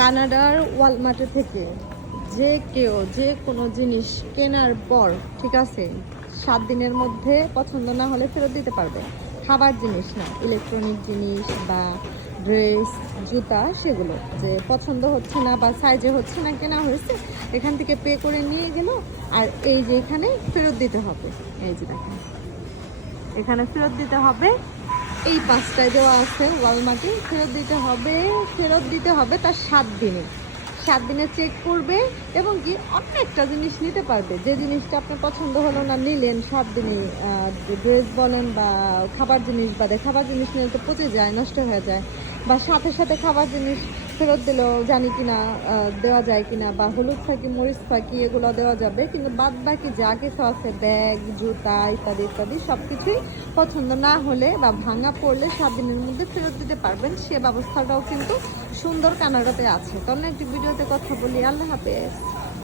কানাডার ওয়ালমার্ট থেকে যে কেউ যে কোনো জিনিস কেনার পর, ঠিক আছে, 7 দিনের মধ্যে পছন্দ না হলে ফেরত দিতে পারবে। খাবার জিনিস না, ইলেকট্রনিক জিনিস বা ড্রেস, জুতা, সেগুলো যে পছন্দ হচ্ছে না বা সাইজে হচ্ছে না, কেনা হয়েছে, এখান থেকে পে করে নিয়ে গেল। আর এই যে এখানে ফেরত দিতে হবে, এই যে দেখেন এখানে ফেরত দিতে হবে। এই 5টায় দেওয়া আছে ওয়ালমার্টে, ফেরত দিতে হবে তার 7 দিনে। 7 দিনে চেক করবে এবং কি অন্য একটা জিনিস নিতে পারবে। যে জিনিসটা আপনার পছন্দ হলো না, নিলেন 7 দিনে, ড্রেস বলেন বা খাবার জিনিস বাদে, খাবার জিনিস নিলে তো পচে যায়, নষ্ট হয়ে যায়, বা সাথে সাথে খাবার জিনিস ফেরত দিলেও জানি কিনা দেওয়া যায় কিনা, বা হলুদ ফাঁকি, মরিচ ফাঁকি, এগুলো দেওয়া যাবে, কিন্তু বাদ বাকি যা কিছু আছে, ব্যাগ, জুতা ইত্যাদি ইত্যাদি সব কিছুই পছন্দ না হলে বা ভাঙা পড়লে 7 দিনের মধ্যে ফেরত দিতে পারবেন। সে ব্যবস্থাটাও কিন্তু সুন্দর কানাডাতে আছে। তো অন্য একটি ভিডিওতে কথা বলি। আল্লাহ হাফেজ।